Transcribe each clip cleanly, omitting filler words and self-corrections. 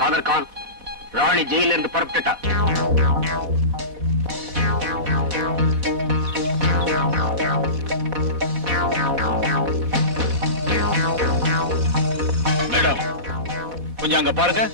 காதர் கான் ராணி ஜெயில இருந்து புறப்பட்டுட்டா. மேடம் கொஞ்சம் அங்க பாருங்க.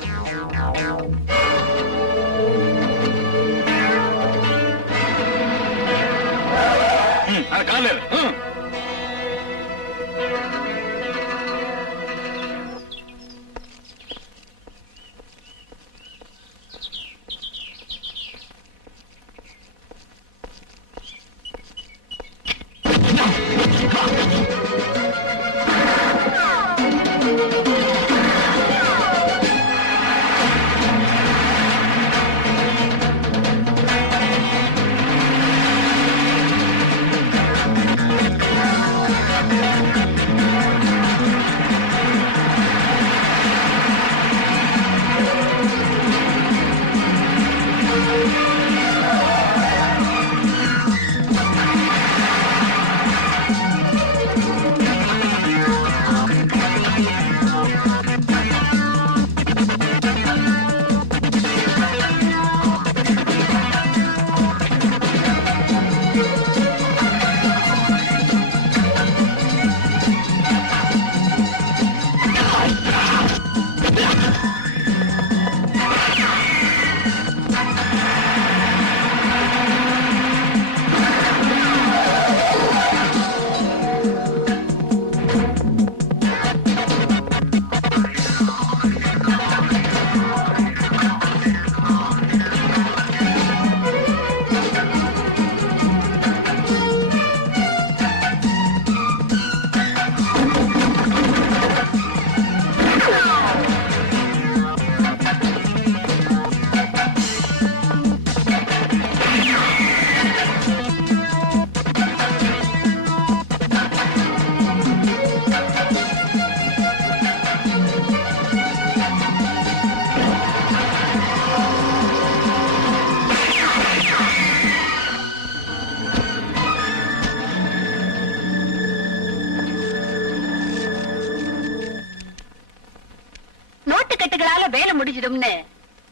கால வேலை முடிஞ்சிடும்னு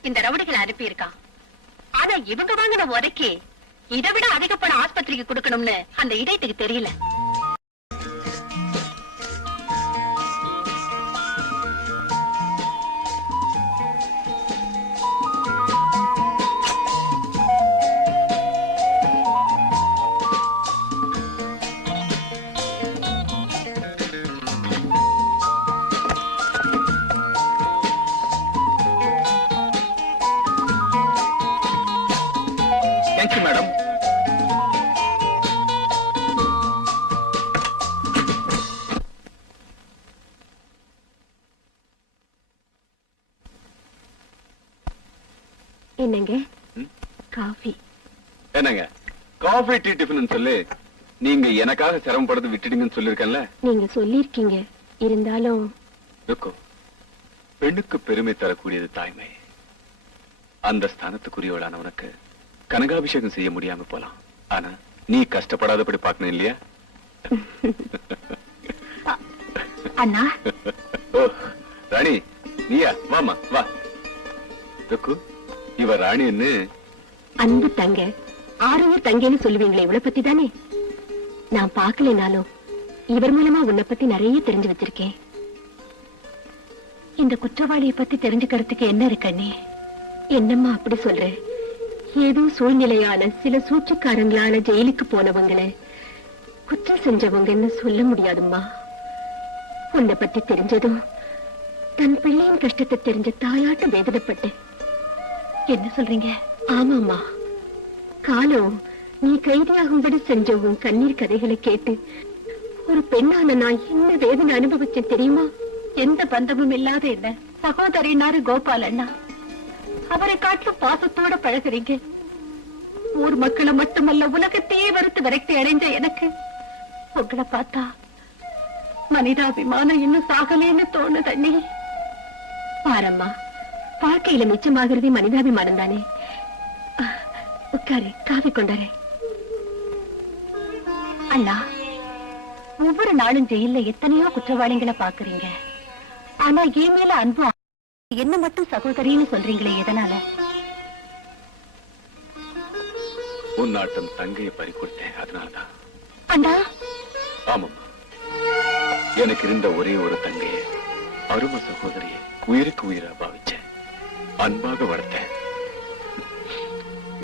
இந்த ரவுடிகளை அனுப்பி இருக்கான். ஆனா இவங்க வாங்கின உரைக்கு இதை விட அதிக பணம் ஆஸ்பத்திரிக்கு கொடுக்கணும்னு அந்த இதயத்துக்கு தெரியல. மேடம் என்னங்க காஃபி? என்னங்க காஃபி டீ டிஃபன் சொல்லி நீங்க எனக்காக சிரமப்படுறது விட்டுட்டீங்கன்னு சொல்லிருக்கேன்ல. நீங்க சொல்லிருக்கீங்க, இருந்தாலும் பெண்ணுக்கு பெருமை தரக்கூடியது தாய்மை. அந்த ஸ்தானத்துக்குரியவளானவனுக்கு கனகாபிஷேகம் செய்ய முடியாம போலாம். ஆனா நீ கஷ்டப்படாதபடி பார்க்கணும் இல்லையா? அண்ணா ராணி நீயா? வாமா வா. இவ ராணின்னு அன்பு தங்க, ஆரோக்கிய தங்கன்னு சொல்லுவீங்களே, இவளை பத்தி தானே. நான் பாக்கலனாலும் இவர் மூலமா உன்னை பத்தி நிறைய தெரிஞ்சு வச்சிருக்கேன். இந்த குற்றவாளியை பத்தி தெரிஞ்சுக்கிறதுக்கு என்ன இருக்கண்ணே? என்னம்மா அப்படி சொல்ற? ஏதோ சூழ்நிலையால சில சூழ்ச்சிக்காரங்களால ஜெயிலுக்கு போனவங்களை குற்றம் செஞ்சவங்கன்னு சொல்ல முடியாதும்மா. உன்னை பத்தி தெரிஞ்சதும் தன் பிள்ளையின் கஷ்டத்தை தெரிஞ்ச தாயாட்ட வேதனைப்பட்டேன். என்ன சொல்றீங்க? ஆமாம்மா, காலம் நீ கைதியாகும்படி செஞ்ச உன் கண்ணீர் கதைகளை கேட்டு ஒரு பெண்ணான நான் என்ன வேதனை அனுபவிச்சேன் தெரியுமா? எந்த பந்தமும் இல்லாத என்ன சகோதரினாரு கோபால் அண்ணா, அவரை காட்டிலும் பாசத்தோட பழகுறீங்க. ஊர் மக்களை மட்டுமல்ல உலகத்தையே வறுத்து விரக்தி அடைஞ்ச எனக்கு உங்களை பார்த்தா மனிதாபிமானம் இன்னும் சாகலேன்னு தோணுது அண்ணி. பாரம்மா, வாழ்க்கையில மிச்சமாகிறதே மனிதாபிமானம் தானே. உட்காரு, காஃபி கொண்டாரு. அண்ணா, ஒவ்வொரு நாளும் ஜெயில எத்தனையோ குற்றவாளிகளை பாக்குறீங்க. ஆனா என் மேல அன்பு என்ன மட்டும் சகோதரின்னு சொல்றீங்களே, எதனால? உன்னாட்டம் தங்கையை பறி கொடுத்தேன், அதனாலதான். அண்ணா. ஆமாம்மா, எனக்கு இருந்த ஒரே ஒரு தங்கையை, அரும சகோதரியை உயிருக்கு உயிரா பாவிச்சேன், அன்பாக வளர்த்தேன்.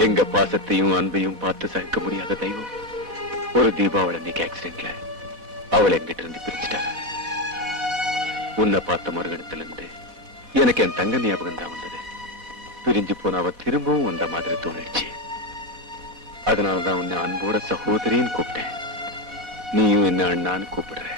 எங்க பாசத்தையும் அன்பையும் பார்த்து சகிக்க முடியாத தெய்வம் ஒரு தீபாவளி அன்னைக்கு ஆக்சிடென்ட்ல அவளை எங்கிட்ட இருந்து பிரிச்சுட்டாங்க. உன்னை பார்த்த மறுகணத்திலிருந்து எனக்கு என் தங்க ஞாபகம் தான் வந்தது. பிரிஞ்சு போன அவ திரும்பவும் வந்த மாதிரி தோணிடுச்சு. அதனாலதான் உன்னை அன்போட சகோதரின்னு கூப்பிட்டேன். நீயும் என்ன அண்ணான்னு கூப்பிடுற.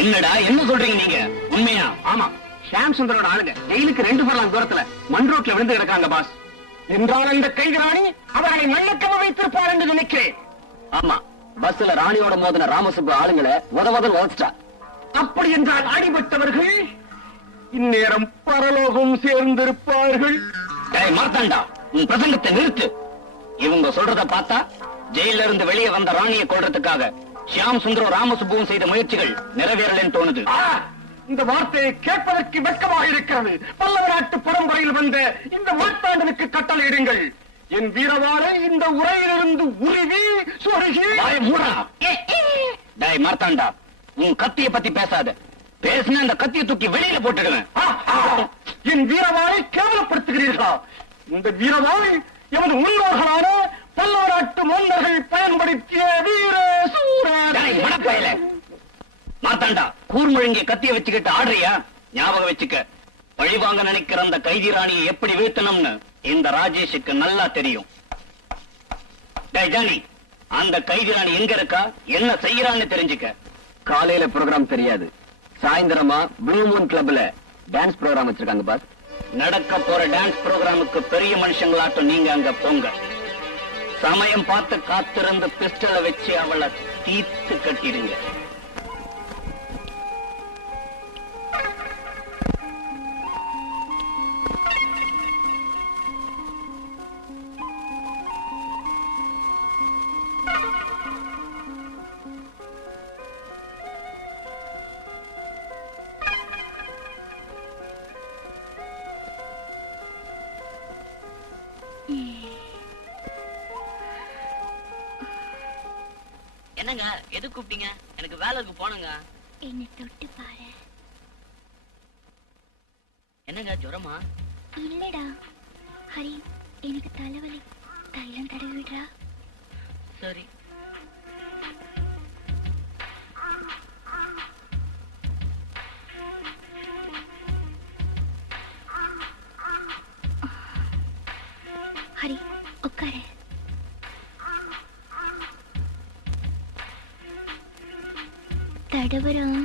என்னடா என்ன சொல்றீங்க நீங்க? உண்மையா? ஆமா, ஷாம் சுந்தரோட ஆளுங்க ஜெயிலுக்கு 2 பர்லாங் தூரத்துல மண் ரோட்ல விழுந்து கிடக்காங்க பாஸ். என்றால் அந்த கைது ராணி அவர்களை மண்ணக்கம வைத்திருப்பார் என்று நினைக்கிறேன். ஆமா, பஸ்ல ராணியோட மோதின ராமசுப்பு ஆளுங்களை உதவதல். அப்படி என்றால் அடிபட்டவர்கள் இந்நேரம் பரலோகம் சேர்ந்திருப்பார்கள். மார்த்தாண்டா, உன் பிரசங்கத்தை நிறுத்து. இவங்க சொல்றத பார்த்தா ஜெயில இருந்து வெளியே வந்த ராணியை கொள்றதுக்காக ஷியாம் சுந்தரம் ராமசுப்புவும் செய்த முயற்சிகள் நிறைவேறலன்னு தோணுது. இந்த வார்த்தையை கேட்பதற்கு வெட்கமாக இருக்கிறது. பல்லவ நாட்டு பரம்பரையில் வந்த இந்த மார்த்தாண்டனுக்கு கட்டளையிடுங்கள். என் வீரவாளை இந்த உரையிலிருந்து உருவி சொருகி மூடா. டேய் மார்த்தாண்டா, உன் கத்தியை பத்தி பேசாத. பேசின அந்த கத்தியை தூக்கி வெளியில போட்டுடுவேன். என் வீரவாளை கேவலப்படுத்துகிறீர்களா? இந்த வீரவாளை எமது முன்னோர்களான பல்லவ நாட்டு மன்னர்கள் பயன்படுத்திய வீர சூர. மார்த்தாண்டா, கூர்முழங்கிய கத்திய வச்சுக்கிட்டு ஆடுறியா? ஞாபகம் வச்சுக்க, பழிவாங்க நினைக்கிற அந்த கைதி ராணியை எப்படி வீழ்த்தணும்னு இந்த ராஜேஷுக்கு நல்லா தெரியும். டேய் ஜானி, அந்த கைதி ராணி எங்க இருக்கா, என்ன செய்யறான்னு தெரிஞ்சுக்க. காலையில ப்ரோகிராம் தெரியாது, சாயந்தரமா ப்ளூ மூன் கிளப்ல டான்ஸ் ப்ரோகிராம் வச்சிருக்காங்க பாஸ். நடக்க போற டான்ஸ் ப்ரோகிராமுக்கு பெரிய மனுஷங்களாட்டம் நீங்க அங்க போங்க. சமயம் பார்த்து காத்திருந்து பிஸ்டலை வச்சு அவளை தீர்த்து கட்டிடுங்க. என்னங்க எது கூப்பிட்டீங்க? எனக்கு வேலைக்கு போனங்க. என்ன தொட்டு பாரு. என்னங்க ஜுரமா? இல்லடா ஹரி, எனக்கு தலைவலி. தைலம் தடவி விடுறா. சரி. ஹரி உட்காரு. தடவுறோம்.